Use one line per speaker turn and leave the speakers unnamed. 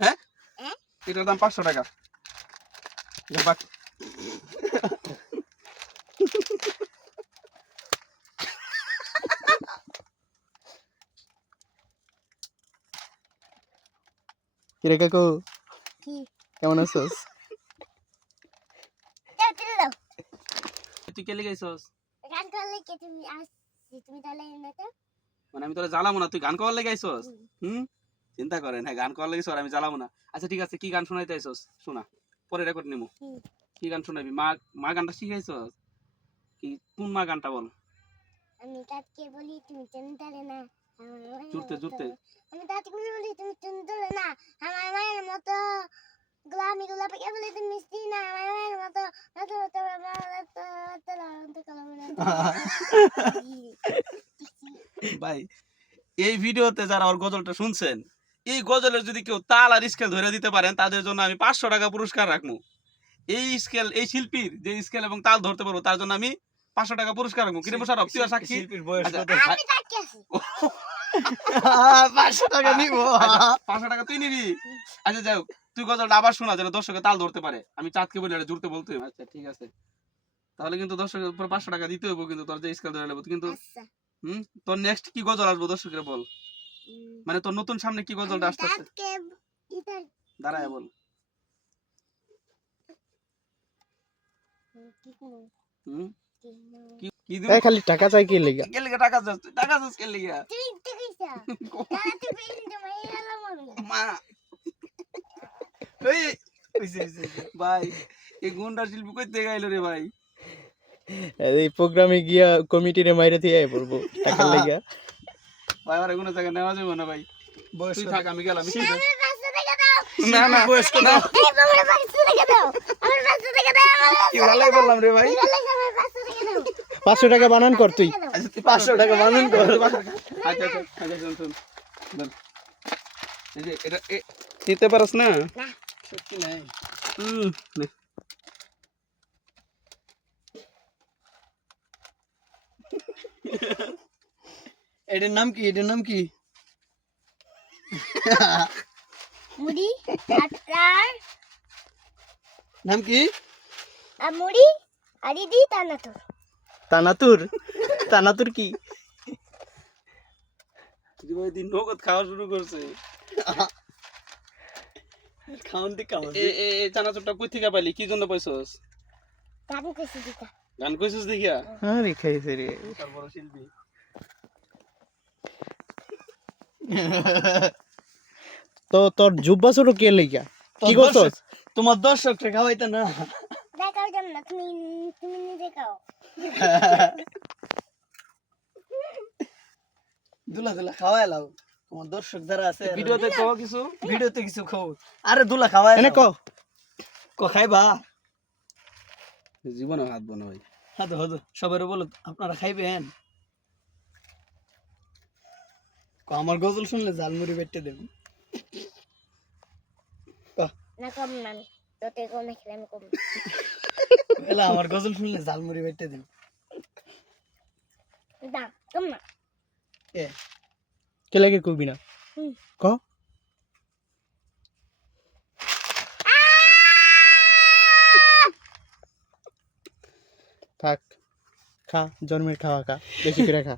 হ্যাঁ?
হ্যাঁ?
এটার দাম পাঁচশো টাকা।
কিরে কাকু? কেমন আছোস?
দাও তুলে দাও।
তুই কে লেগেছিস
গান করলে কে তুমি আসছি? তুমি তাহলে না তো
মানে আমি তোরা জ্বালাবো না তুই গান করার লেগে আইসস
হুম।
চিন্তা করেন হ্যাঁ গান করার লেগে আর আমি জ্বালাবো না আচ্ছা ঠিক আছে কি গান শোনাইতে আইসস শোনা পরে রেকর্ড নিমু কি গান শোনাবি মা মা গানটা শিখাইছস কি কোন মা গানটা বল
আমি তাতকে বলি তুমি চিন্তালে না
জুড়তে। জুড়তে।
আমি তাতকে বলি তুমি চিন্তালে না আমার মায়ের মতো গোলামি গোলাপি কে বলি তুমি মিষ্টি না আমার মায়ের মতো মতো মতো মতো মতো মতো
ভাই এই ভিডিওতে যারা ওর গজলটা শুনছেন এই গজলের যদি কেউ তাল আর স্কেল ধরে দিতে পারেন তাদের জন্য আমি পাঁচশো টাকা পুরস্কার রাখব। এই স্কেল এই শিল্পীর যে স্কেল এবং তাল ধরতে পারব তার জন্য আমি পাঁচশো টাকা পুরস্কার রাখব। কিরে মোশারফ তুই সাক্ষী?
শিল্পীর বয়স
আচ্ছা,
পাঁচশো টাকা নিব।
পাঁচশো টাকা তুই নিবি? আচ্ছা যাই হোক, তুই গজলটা আবার শোনা যেন দর্শকের তাল ধরতে পারে। আমি চাঁদকে বলি জুড়তে বলতে আচ্ছা ঠিক আছে। তাহলে কিন্তু দর্শকের উপর পাঁচশো টাকা দিতে হইব কিন্তু তোর যে স্কেল ধরে নেব কিন্তু
আচ্ছা।
হুম? তোর নেক্সট কি গজল আসব দর্শকের বল? মানে তোর নতুন সামনে কি গজলটা
আমি
আসতেছে? দাঁড়ায় বল। হুম?
এই খালি টাকা চাই কি লেগা?
কে লিগা? টাকা চাস টাকা চাস কে লিগা? মা।
এই।
ভাই এই গুন্ডা শিল্পী কই থেকে আইলো রে ভাই।
এই প্রোগ্রামে গিয়া কমিটিরে মাইরে দিয়ে পড়ব টাকা লেগা।
ভাই আমার কোনো জায়গা নেওয়া যাবে না ভাই। তুই থাক আমি গেলাম না না
বয়স্ক না।
কি ভালোই বললাম রে ভাই?
পাঁচশো টাকা
বানান কর তুই।
টাকা দাও।
আচ্ছা তুই
পাঁচশো টাকা বানান কর।
আচ্ছা আচ্ছা নিতে পারস না?
না।
সত্যি নাই।
হুম
এটার নাম কি? এটার নাম কি?
মুড়ি আর
নাম কি?
আর মুড়ি আর দিদি তা না তো
তানাতুর? তানাতুর কি?
তুই ভাই দিন নগদ খাওয়া শুরু করছে।
খাওয়ান দি খাওয়ান
এ এ চানাচুরটা কই থেকে পাইলি? কি জন্য পাইছস?
গান কইছি দিতা
গান কইছস দেখিয়া
হ্যাঁ রে খাইছে রে।
বড় শিল্পী
তো তোর জুব্বা ছোট কে কি করছস? তোমার দর্শক খাওয়াইতা না।
দেখাও যাম না তুমি তুমি নিজে খাও।
দুলা দুলা খাওয়াই লাও। তোমার দর্শক যারা আছে
ভিডিওতে তো কিছু?
ভিডিওতে কিছু খাও আরে দুলা খাওয়াই এনে ক ক খাইবা?
জীবনে হাত বোনা ভাই
হাতো হাতো সবাই বলো আপনারা খাইবেন? ক আমার গজল শুনলে ঝালমুড়ি বেটে দেবেন
না কম না আমি তোতে কম না কম।
এলা আমার গজল শুনলে ঝালমুড়ি বেটে দেবেন
না কম না।
এ কে লাগে কইবি না? ক। থাক খা জন্মের খাওয়া খা বেশি করে খা।